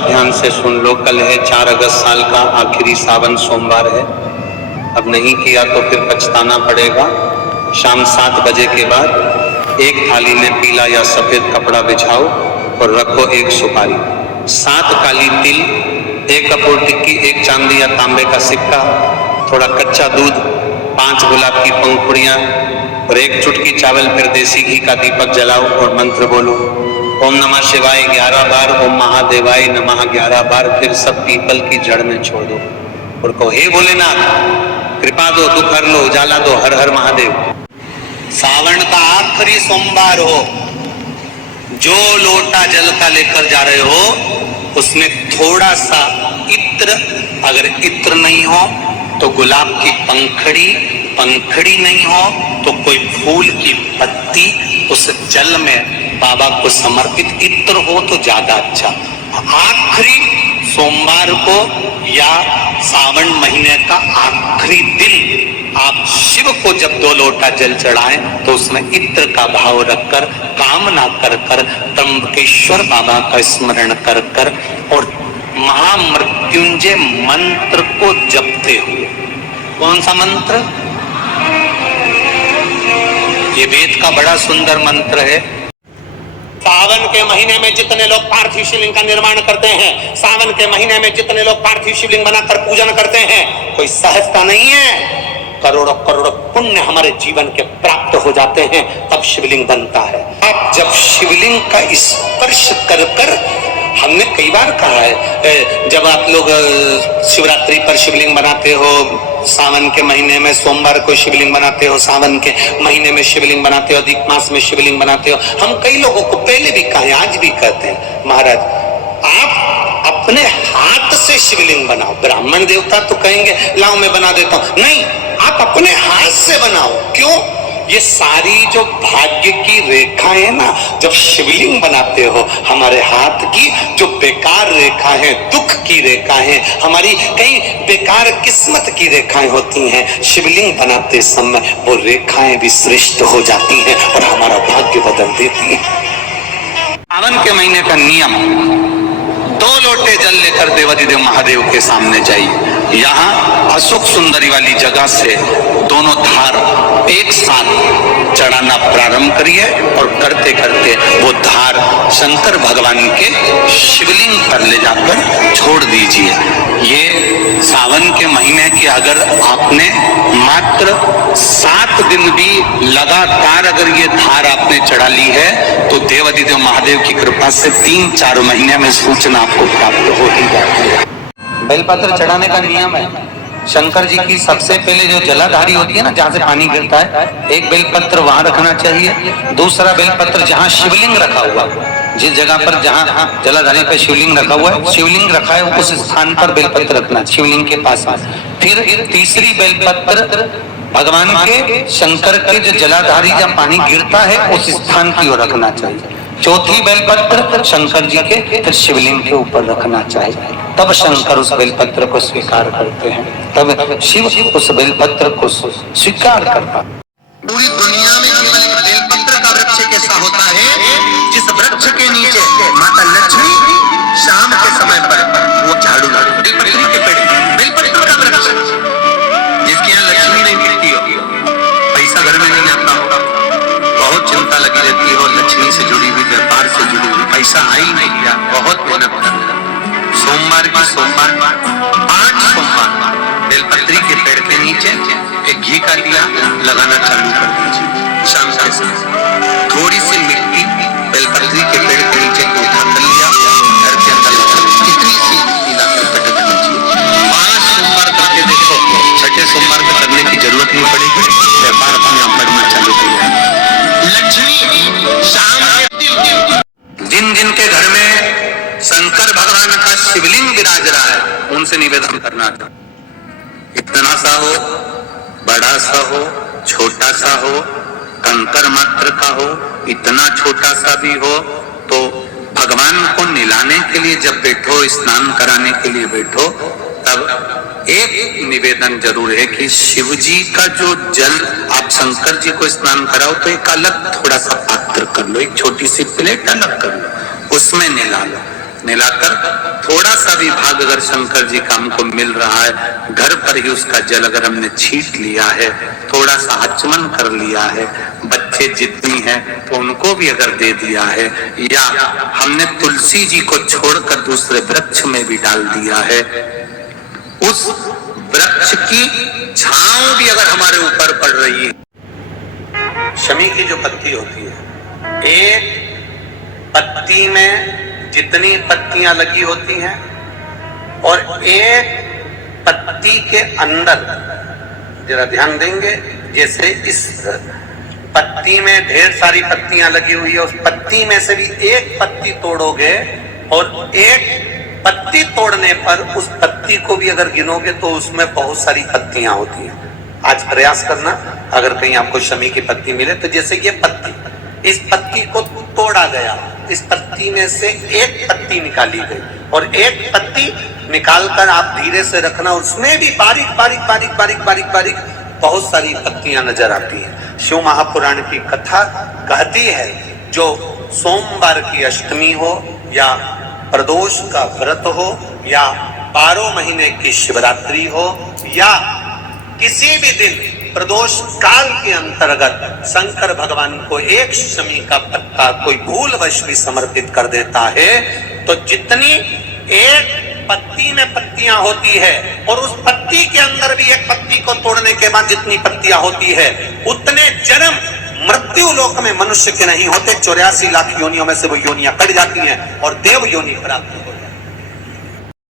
सब ध्यान से सुन लो। कल है 4 अगस्त साल का आखिरी सावन सोमवार है। अब नहीं किया तो फिर पछताना पड़ेगा। शाम 7 बजे के बाद एक थाली में पीला या सफेद कपड़ा बिछाओ और रखो एक सुपारी, 7 काली तिल, 1 कपूर टिक्की, 1 चांदी या तांबे का सिक्का, थोड़ा कच्चा दूध, 5 गुलाब की पंखुड़ियां और 1 चुटकी चावल। फिर देसी घी का दीपक जलाओ और मंत्र बोलो, ओम नमः शिवाय 11 बार, ओम महादेवाय नमः 11 बार। फिर सब पीपल की जड़ में छोड़ दो और कहो, हे भोलेनाथ कृपा दो, दुख हर लो, उजाला दो, हर हर महादेव। सावन का आखिरी सोमवार हो, जो लोटा जल का लेकर जा रहे हो उसमें थोड़ा सा इत्र, अगर इत्र नहीं हो तो गुलाब की पंखड़ी, पंखड़ी नहीं हो तो कोई फूल की पत्ती उस जल में बाबा को समर्पित, इत्र हो तो ज्यादा अच्छा। आखिरी सोमवार को या सावन महीने का आखिरी दिन आप शिव को जब 2 लोटा जल चढ़ाएं तो उसमें इत्र का भाव रखकर, कामना कर कर, त्र्यंबकेश्वर बाबा का स्मरण कर कर और महामृत्युंजय मंत्र को जपते हुए। कौन सा मंत्र? ये वेद का बड़ा सुंदर मंत्र है। सावन के महीने में जितने लोग पार्थिव शिवलिंग का निर्माण करते हैं, सावन के महीने में जितने लोग पार्थिव शिवलिंग बनाकर पूजन करते हैं, कोई सहजता नहीं है। करोड़ों करोड़ों पुण्य हमारे जीवन के प्राप्त हो जाते हैं, तब शिवलिंग बनता है। आप जब शिवलिंग का स्पर्श कर कर, हमने कई बार कहा है, जब आप लोग शिवरात्रि पर शिवलिंग बनाते हो, सावन के महीने में सोमवार को शिवलिंग बनाते हो, सावन के महीने में शिवलिंग बनाते हो, अधिक मास में शिवलिंग बनाते हो, हम कई लोगों को पहले भी कहे, आज भी कहते हैं, महाराज आप अपने हाथ से शिवलिंग बनाओ। ब्राह्मण देवता तो कहेंगे लाओ मैं बना देता हूं, नहीं, आप अपने हाथ से बनाओ। क्यों? ये सारी जो भाग्य की रेखाएं ना, जब शिवलिंग बनाते हो, हमारे हाथ की जो बेकार रेखा है, दुख की रेखा है, हमारी कई बेकार किस्मत की रेखाएं होती हैं, शिवलिंग बनाते समय वो रेखाएं भी श्रेष्ठ हो जाती हैं और हमारा भाग्य बदल देती हैं। सावन के महीने का नियम, 2 लोटे जल लेकर देवाधिदेव महादेव के सामने जाइए। यहाँ अशोक सुंदरी वाली जगह से दोनों धार एक साथ चढ़ाना प्रारंभ करिए और करते करते वो धार शंकर भगवान के शिवलिंग पर ले जाकर छोड़ दीजिए। ये सावन के महीने की अगर आपने मात्र 7 दिन भी लगातार अगर ये धार आपने चढ़ा ली है तो देवाधिदेव महादेव की कृपा से 3-4 महीने में सूचना आपको प्राप्त हो ही जाती है। बेलपत्र चढ़ाने का नियम है। शंकर जी की सबसे पहले जो जलाधारी होती है ना, जहाँ से पानी गिरता है, एक बेलपत्र वहां रखना चाहिए। दूसरा बेलपत्र जहाँ शिवलिंग रखा हुआ, जिस जगह पर जहाँ जलाधारी पे शिवलिंग रखा हुआ है, शिवलिंग रखा है उस स्थान पर बेलपत्र रखना, शिवलिंग के पास। फिर तीसरी बेलपत्र भगवान के, शंकर के जो जलाधारी जहाँ पानी गिरता है उस स्थान की ओर रखना चाहिए। चौथी बेलपत्र शंकर जी के, फिर शिवलिंग के ऊपर रखना चाहिए। तब शंकर उस बेलपत्र को स्वीकार करते हैं, तब शिव उस बेलपत्र को स्वीकार करता। पूरी दुनिया में केवल एक बेलपत्र का वृक्ष कैसा होता है, जिस वृक्ष के नीचे माता लक्ष्मी शाम के समय पर वो झाड़ू लगाती। बेलपत्र के पेड़, बेलपत्र का वृक्ष, जिसके यहाँ लक्ष्मी नहीं गिरती हो, पैसा घर में नहीं आता होगा, बहुत चिंता लगी रहती हो, लक्ष्मी से जुड़ी हुई, व्यापार से जुड़ी हुई, पैसा आ ही नहीं गया, बहुत मेहनत करना। सोमवार की सोमवार 5 सोमवार बेलपत्री के पेड़ के नीचे एक घी का दिया लगाना चालू कर दीजिए। शाम के समय थोड़ी सी मिट्टी बेलपत्री के पेड़ के नीचे उठा कर लिया, घर के अंदर इतनी सी इलाके पटक दीजिए। 5 सोमवार करके देखो, 6ठे सोमवार में करने की जरूरत नहीं पड़ेगी, व्यापार अपने आप बढ़ना चालू कर जाएगा। लक्ष्मी शाम, जिन जिन के घर में शंकर भगवान का शिवलिंग विराज रहा है उनसे निवेदन करना था, इतना सा हो, बड़ा सा हो, छोटा सा हो, कंकर मात्र का हो, इतना छोटा सा भी हो, तो भगवान को निलाने के लिए जब बैठो, स्नान कराने के लिए बैठो, तब एक निवेदन जरूर है कि शिव जी का जो जल आप शंकर जी को स्नान कराओ तो एक अलग थोड़ा सा पात्र कर लो, एक छोटी सी प्लेट अलग कर लो, उसमें निला लो। मिलाकर थोड़ा सा भी भाग अगर शंकर जी का हमको मिल रहा है, घर पर ही उसका जल अगर हमने छीट लिया है, थोड़ा सा आचमन कर लिया है, बच्चे जितनी हैं तो उनको भी अगर दे दिया है, या हमने तुलसी जी को छोड़कर दूसरे वृक्ष में भी डाल दिया है, उस वृक्ष की छांव भी अगर हमारे ऊपर पड़ रही है। शमी की जो पत्ती होती है, एक पत्ती में जितनी पत्तियां लगी होती हैं और एक पत्ती के अंदर, जरा ध्यान देंगे, जैसे इस पत्ती में ढेर सारी पत्तियां लगी हुई है, उस पत्ती में से भी एक पत्ती तोड़ोगे और एक पत्ती तोड़ने पर उस पत्ती को भी अगर गिनोगे तो उसमें बहुत सारी पत्तियां होती हैं। आज प्रयास करना, अगर कहीं आपको शमी की पत्ती मिले तो जैसे ये पत्ती, इस पत्ती को तोड़ा गया, इस पत्ती में से एक पत्ती निकाली गई और एक पत्ती निकालकर आप धीरे से रखना, उसमें भी बारीक बारीक बारीक बारीक बारीक बारीक बहुत सारी पत्तियां नजर आती हैं। शिव महापुराण की कथा कहती है, जो सोमवार की अष्टमी हो या प्रदोष का व्रत हो या 12 महीने की शिवरात्रि हो या किसी भी दिन प्रदोष काल के अंतर्गत शंकर भगवान को एक शमी का पत्ता कोई भूलवश भी समर्पित कर देता है, तो जितनी एक पत्ती में पत्तियां होती है और उस पत्ती के अंदर भी एक पत्ती को तोड़ने के बाद जितनी पत्तियां होती है, उतने जन्म मृत्यु लोक में मनुष्य के नहीं होते। 84 लाख योनियों में से वो योनियां कट जाती हैं और देव योनि प्राप्त